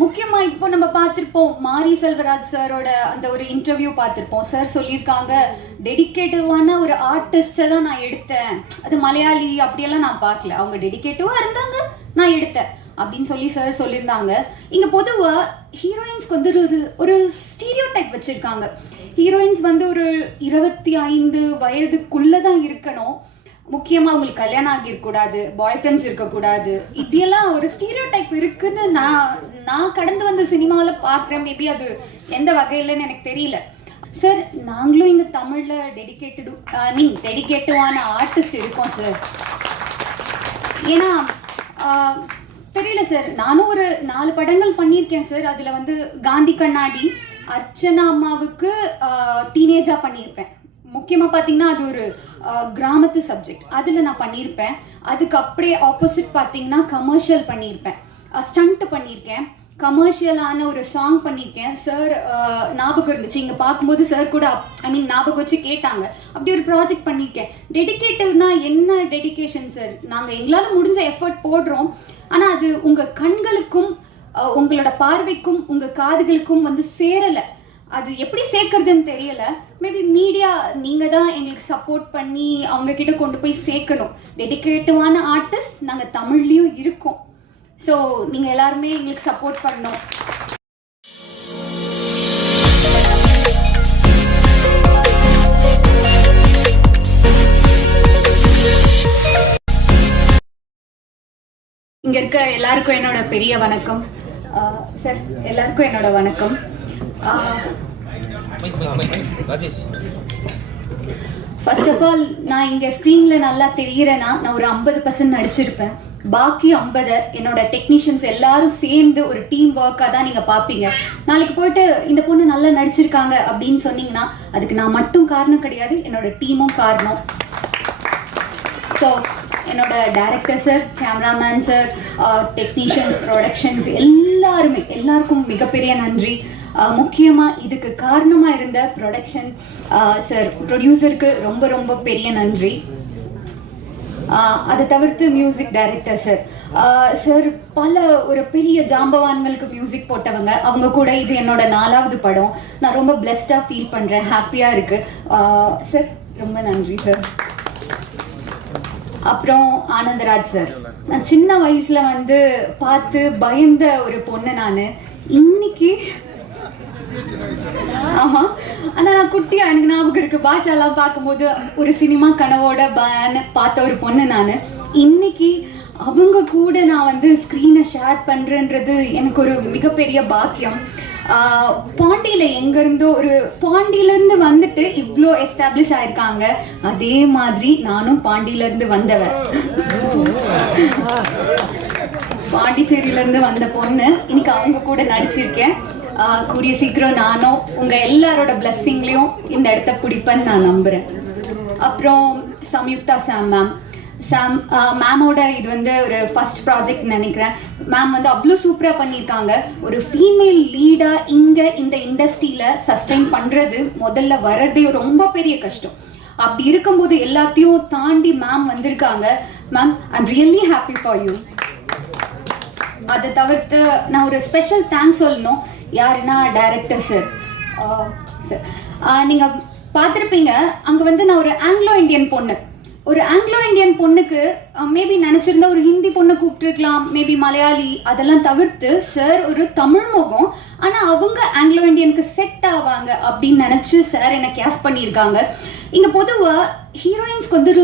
முக்கியமா இப்போ நம்ம பார்த்திருப்போம் மாரி செல்வராஜ் சாரோட அந்த ஒரு இன்டர்வியூ பார்த்திருப்போம். சார் சொல்லியிருக்காங்க, டெடிகேட்டிவான ஒரு ஆர்டிஸ்டை தான் நான் எடுத்தேன், அது மலையாளி அப்படியெல்லாம் நான் பார்க்கல, அவங்க டெடிகேட்டிவா இருந்தாங்க, நான் எடுத்தேன் அப்படின்னு சொல்லி சார் சொல்லியிருந்தாங்க. இங்க பொதுவா ஹீரோயின்ஸ்க்கு வந்து ஒரு ஸ்டீரியோ டைப் வச்சிருக்காங்க. ஹீரோயின்ஸ் வந்து ஒரு 25 வயதுக்குள்ளதான் இருக்கணும், முக்கியமா அவங்களுக்கு கல்யாணம் ஆகிருக்கூடாது, பாய் ஃப்ரெண்ட்ஸ் இருக்கக்கூடாது, இப்படியெல்லாம் ஒரு ஸ்டீரியோ டைப் இருக்குன்னு நான் கடந்து வந்த சினிமாவில் பார்க்குறேன். மேபி அது எந்த வகையிலன்னு எனக்கு தெரியல. சார், நாங்களும் இங்கே தமிழில் டெடிகேட்டிவான ஆர்டிஸ்ட் இருக்கோம் சார். ஏன்னா தெரியல சார், நானும் ஒரு 4 படங்கள் பண்ணியிருக்கேன் சார். அதில் வந்து காந்தி கண்ணாடி, அர்ச்சனா அம்மாவுக்கு டீனேஜாக பண்ணியிருப்பேன். முக்கியமாக பார்த்தீங்கன்னா அது ஒரு கிராமத்து சப்ஜெக்ட், அதில் நான் பண்ணியிருப்பேன். அதுக்கு அப்படியே ஆப்போசிட் பார்த்தீங்கன்னா கமர்ஷியல் பண்ணியிருப்பேன், ஸ்டண்ட் பண்ணியிருக்கேன், கமர்ஷியலான ஒரு சாங் பண்ணியிருக்கேன். சார் ஞாபகம் இருந்துச்சு, இங்கே பார்க்கும்போது சார் கூட ஞாபகம் வச்சு கேட்டாங்க, அப்படி ஒரு ப்ராஜெக்ட் பண்ணியிருக்கேன். டெடிகேட்டிவ்னா என்ன டெடிகேஷன் சார்? நாங்கள் எங்களால் முடிஞ்ச எஃபர்ட் போடுறோம், ஆனால் அது உங்கள் கண்களுக்கும் உங்களோட பார்வைக்கும் உங்கள் காதுகளுக்கும் வந்து சேரலை. அது எப்படி சேர்க்கறதுன்னு தெரியல. மேபி மீடியா நீங்க தான் எங்களுக்கு சப்போர்ட் பண்ணி அவங்க கிட்ட கொண்டு போய் சேர்க்கணும். டெடிகேட்டிவான ஆர்டிஸ்ட் நாங்கள் தமிழ்லையும் இருக்கோம். ஸோ நீங்க எல்லாருமே எங்களுக்கு சப்போர்ட் பண்ணணும். இங்க இருக்க எல்லாருக்கும் என்னோட பெரிய வணக்கம். சார், எல்லாருக்கும் என்னோட வணக்கம். ஃபர்ஸ்ட் ஆஃப் ஆல், நான் இங்கே ஸ்க்ரீனில் நல்லா தெரிகிறேன்னா நான் ஒரு 50% நடிச்சிருப்பேன். பாக்கி 50 என்னோட டெக்னீஷியன்ஸ் எல்லாரும் சேர்ந்து ஒரு டீம் ஒர்க்காக தான் நீங்கள் பார்ப்பீங்க. நாளைக்கு போயிட்டு இந்த பொண்ணு நல்லா நடிச்சிருக்காங்க அப்படின்னு சொன்னீங்கன்னா அதுக்கு நான் மட்டும் காரணம் கிடையாது, என்னோட டீமும் காரணம். ஸோ என்னோட director sir, cameraman sir, technicians, productions எல்லாருக்கும் மிகப்பெரிய நன்றி. முக்கியமாக இதுக்கு காரணமாக இருந்த ப்ரொடக்ஷன் சார், ப்ரொடியூசருக்கு ரொம்ப ரொம்ப பெரிய நன்றி. அதை தவிர்த்து மியூசிக் டைரக்டர் சார், சார் பல ஒரு பெரிய ஜாம்பவான்களுக்கு மியூசிக் போட்டவங்க, அவங்க கூட இது என்னோட 4வது படம். நான் ரொம்ப பிளெஸ்டாக ஃபீல் பண்ணுறேன், ஹாப்பியாக இருக்குது சார். ரொம்ப நன்றி சார். அப்புறம் ஆனந்தராஜ் சார், நான் சின்ன வயசுல வந்து பார்த்து பயந்த ஒரு பொண்ணு நான். இன்னைக்கு ஆமா, ஆனா நான் குட்டியா எனக்கு ஞாபகம் இருக்கு, பாஷாலாம் பார்க்கும்போது ஒரு சினிமா கனவோட பார்த்த ஒரு பொண்ணு நான். இன்னைக்கு அவங்க கூட நான் வந்து ஸ்க்ரீனை ஷேர் பண்றேன்றது எனக்கு ஒரு மிகப்பெரிய பாக்கியம். பாண்டியில எங்கிருந்தோ பாண்டியிலேருந்து வந்துட்டு இவ்வளோ எஸ்டாப்ளிஷ் ஆயிருக்காங்க. அதே மாதிரி நானும் பாண்டியிலேருந்து வந்தவன், பாண்டிச்சேரியிலேருந்து வந்த பொண்ணு. இன்னைக்கு அவங்க கூட நடிச்சிருக்கேன். கூடிய சீக்கிரம் நானும் உங்க எல்லாரோட பிளஸ்ஸிங்லையும் இந்த இடத்த பிடிப்பேன்னு நான் நம்புறேன். அப்புறம் சம்யுக்தா மேமோட இது வந்து ஒரு ஃபர்ஸ்ட் ப்ராஜெக்ட் நினைக்கிறேன். மேம் வந்து அவ்வளோ சூப்பராக பண்ணியிருக்காங்க. ஒரு ஃபீமேல் லீடாக இங்கே இந்த இண்டஸ்ட்ரியில் சஸ்டெயின் பண்ணுறது முதல்ல வர்றதே ரொம்ப பெரிய கஷ்டம். அப்படி இருக்கும்போது எல்லாத்தையும் தாண்டி மேம் வந்திருக்காங்க. Ma'am, I'm really happy for you. அதை தவிர்த்து நான் ஒரு ஸ்பெஷல் தேங்க்ஸ் சொல்லணும். யாருன்னா டைரக்டர் சார். நீங்கள் பார்த்துருப்பீங்க, அங்கே வந்து நான் ஒரு ஆங்கிலோ இந்தியன் பொண்ணுக்கு மேபி நினச்சிருந்தா ஒரு ஹிந்தி பொண்ணை கூப்பிட்டுருக்கலாம், மேபி மலையாளி, அதெல்லாம் தவிர்த்து சார் ஒரு தமிழ் முகம், ஆனால் அவங்க ஆங்கிலோ இந்தியனுக்கு செட் ஆவாங்க அப்படின்னு நினச்சி சார் என்னை கேஸ் பண்ணியிருக்காங்க. இங்கே பொதுவாக ஹீரோயின்ஸ்க்கு வந்து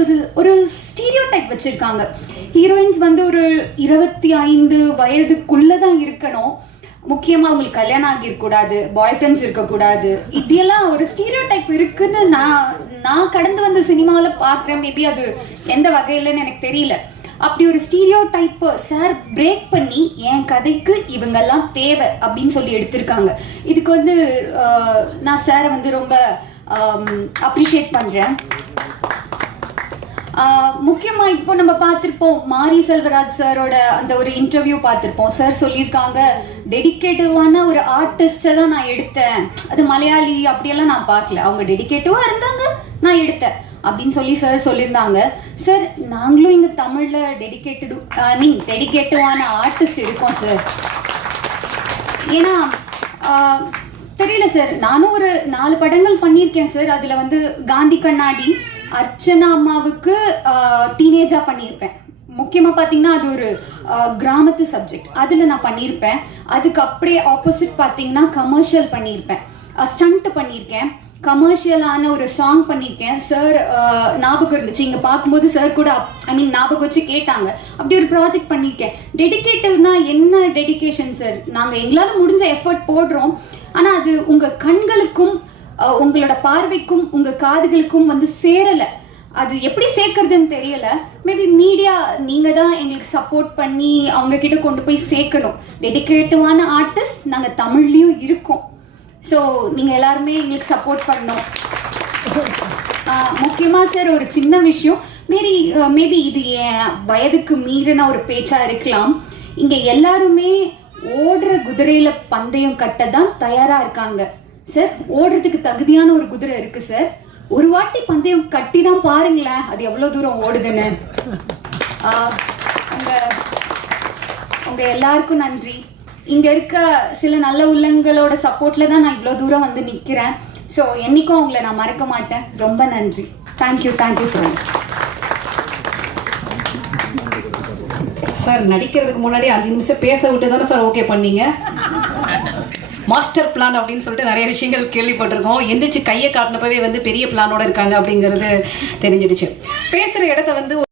ஒரு ஸ்டீரியோ டைப் வச்சுருக்காங்க. ஹீரோயின்ஸ் வந்து ஒரு 25 வயதுக்குள்ளே தான் இருக்கணும், முக்கியமாக அவங்களுக்கு கல்யாணம் ஆகிருக்கூடாது, பாய் ஃப்ரெண்ட்ஸ் இருக்கக்கூடாது, இப்படியெல்லாம் ஒரு ஸ்டீரியோ டைப் இருக்குன்னு நான் கடந்து வந்த சினிமாவில் பார்க்குறேன். மேபி அது எந்த வகையிலன்னு எனக்கு தெரியல. அப்படி ஒரு ஸ்டீரியோ டைப் சார் பிரேக் பண்ணி என் கதைக்கு இவங்கெல்லாம் தேவை அப்படின்னு சொல்லி எடுத்திருக்காங்க. இதுக்கு வந்து நான் சாரை வந்து ரொம்ப அப்ரிஷியேட் பண்ணுறேன். முக்கியமா இப்போ நம்ம பார்த்திருப்போம் மாரி செல்வராஜ் சாரோட அந்த ஒரு இன்டர்வியூ பார்த்திருப்போம். சார் சொல்லியிருக்காங்க, டெடிகேட்டிவான ஒரு ஆர்டிஸ்டை தான் நான் எடுத்தேன், அது மலையாளி அப்படியெல்லாம் நான் பார்க்கல, அவங்க டெடிகேட்டிவா இருந்தாங்க, நான் எடுத்தேன் அப்படின்னு சொல்லி சார் சொல்லியிருந்தாங்க. சார், நாங்களும் இங்க தமிழ்ல டெடிகேட்டிவான ஆர்டிஸ்ட் இருக்கோம் சார். ஏன்னா தெரியல சார், நானும் ஒரு 4 படங்கள் பண்ணியிருக்கேன் சார். அதில் வந்து காந்தி கண்ணாடி, அர்ச்சனா அம்மாவுக்கு டீனேஜாக பண்ணியிருப்பேன். முக்கியமாக பார்த்தீங்கன்னா அது ஒரு கிராமத்து சப்ஜெக்ட், அதில் நான் பண்ணியிருப்பேன். அதுக்கு அப்படியே ஆப்போசிட் பார்த்தீங்கன்னா கமர்ஷியல் பண்ணியிருப்பேன், ஸ்டண்ட் பண்ணியிருக்கேன், கமர்ஷியலான ஒரு சாங் பண்ணியிருக்கேன். சார் ஞாபகம் இருந்துச்சு, இங்கே பார்க்கும்போது சார் கூட ஞாபகம் வச்சு கேட்டாங்க. அப்படி ஒரு ப்ராஜெக்ட் பண்ணியிருக்கேன். டெடிக்கேட்டிவ்னா என்ன டெடிக்கேஷன் சார்? நாங்கள் எங்களால் முடிஞ்ச எஃபர்ட் போடுறோம், ஆனால் அது உங்கள் கண்களுக்கும் உங்களோட பார்வைக்கும் உங்கள் காதுகளுக்கும் வந்து சேரலை. அது எப்படி சேர்க்கறதுன்னு தெரியல. மேபி மீடியா நீங்கள் தான் எங்களுக்கு சப்போர்ட் பண்ணி அவங்க கிட்ட கொண்டு போய் சேர்க்கணும். டெடிக்கேட்டிவான ஆர்டிஸ்ட் நாங்கள் தமிழ்லேயும் இருக்கோம். ஸோ நீங்கள் எல்லாருமே எங்களுக்கு சப்போர்ட் பண்ணணும். முக்கியமாக சார் ஒரு சின்ன விஷயம், மேபி இது என் வயதுக்கு மீறின ஒரு பேச்சாக இருக்கலாம். இங்கே எல்லாருமே ஓடுற குதிரையில் பந்தயம் கட்ட தான் தயாராக இருக்காங்க சார். ஓடுறதுக்கு தகுதியான ஒரு குதிரை இருக்குது சார். ஒரு வாட்டி பந்தயம் கட்டி தான் பாருங்களேன், அது எவ்வளோ தூரம் ஓடுதுன்னு. உங்க எல்லாருக்கும் நன்றி. இங்கே இருக்க சில நல்ல உள்ளங்களோட சப்போர்ட்டில் தான் நான் இவ்வளோ தூரம் வந்து நிற்கிறேன். ஸோ என்றைக்கும் அவங்கள நான் மறக்க மாட்டேன். ரொம்ப நன்றி. Thank you so much sir. நடிக்கிறதுக்கு முன்னாடி 5 நிமிஷம் பேச விட்டு தானே சார் ஓகே பண்ணீங்க? மாஸ்டர் பிளான் அப்படின்னு சொல்லிட்டு நிறைய விஷயங்கள் கேள்விப்பட்டிருக்கோம். எந்திரிச்சு கையை காட்டினப்பவே வந்து பெரிய பிளானோட இருக்காங்க அப்படிங்கிறது தெரிஞ்சிடுச்சு. பேசுகிற இடத்த வந்து